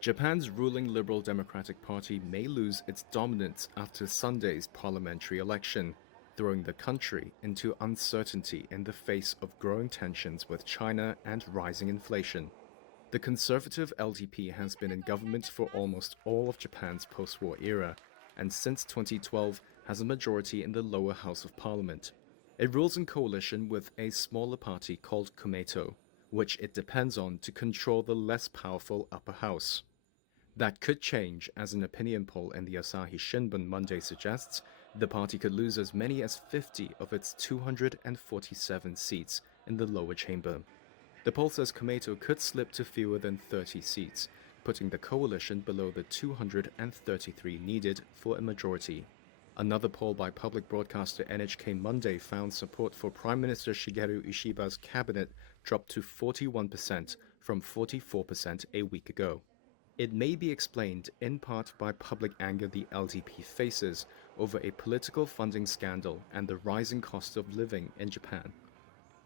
Japan's ruling Liberal Democratic Party may lose its dominance after Sunday's parliamentary election, throwing the country into uncertainty in the face of growing tensions with China and rising inflation. The conservative LDP has been in government for almost all of Japan's post-war era, and since 2012 has a majority in the lower house of parliament. It rules in coalition with a smaller party called Komeito, which it depends on to control the less powerful upper house. That could change, as an opinion poll in the Asahi Shimbun Monday suggests the party could lose as many as 50 of its 247 seats in the lower chamber. The poll says Komeito could slip to fewer than 30 seats, putting the coalition below the 233 needed for a majority. Another poll by public broadcaster NHK Monday found support for Prime Minister Shigeru Ishiba's cabinet dropped to 41% from 44% a week ago. It may be explained in part by public anger the LDP faces over a political funding scandal and the rising cost of living in Japan.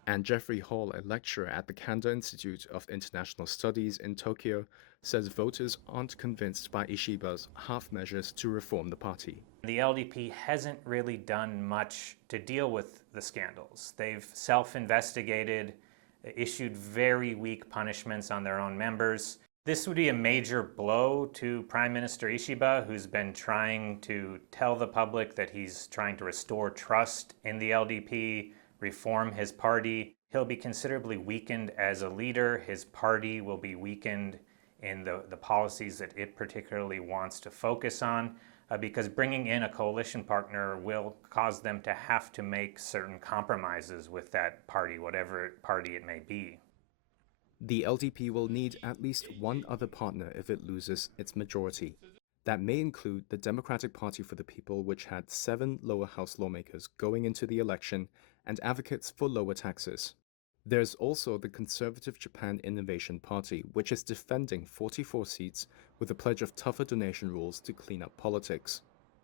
And Jeffrey Hall, a lecturer at the Kanda Institute of International Studies in Tokyo, says voters aren't convinced by Ishiba's half measures to reform the party. The LDP hasn't really done much to deal with the scandals. They've self-investigated, issued very weak punishments on their own members. This would be a major blow to Prime Minister Ishiba, who's been trying to tell the public that he's trying to restore trust in the LDP, reform his party. He'll be considerably weakened as a leader. His party will be weakened in the policies that it particularly wants to focus on, because bringing in a coalition partner will cause them to have to make certain compromises with that party, whatever party it may be. The LDP will need at least one other partner if it loses its majority. That may include the Democratic Party for the People, which had 7 lower house lawmakers going into the election and advocates for lower taxes. There's also the Conservative Japan Innovation Party, which is defending 44 seats with a pledge of tougher donation rules to clean up politics.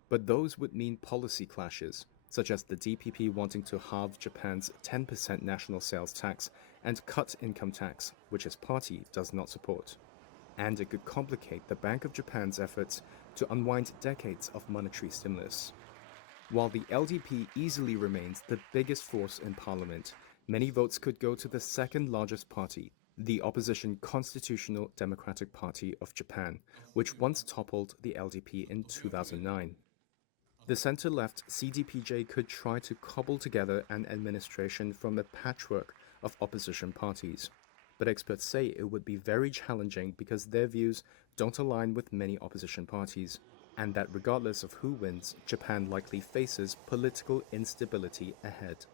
But those would mean policy clashes, such as the DPP wanting to halve Japan's 10% national sales tax and cut income tax, which his party does not support. And it could complicate the Bank of Japan's efforts to unwind decades of monetary stimulus. While the LDP easily remains the biggest force in parliament, many votes could go to the second largest party, the opposition Constitutional Democratic Party of Japan, which once toppled the LDP in 2009. The center-left CDPJ could try to cobble together an administration from a patchwork of opposition parties, but experts say it would be very challenging because their views don't align with many opposition parties, and that regardless of who wins, Japan likely faces political instability ahead.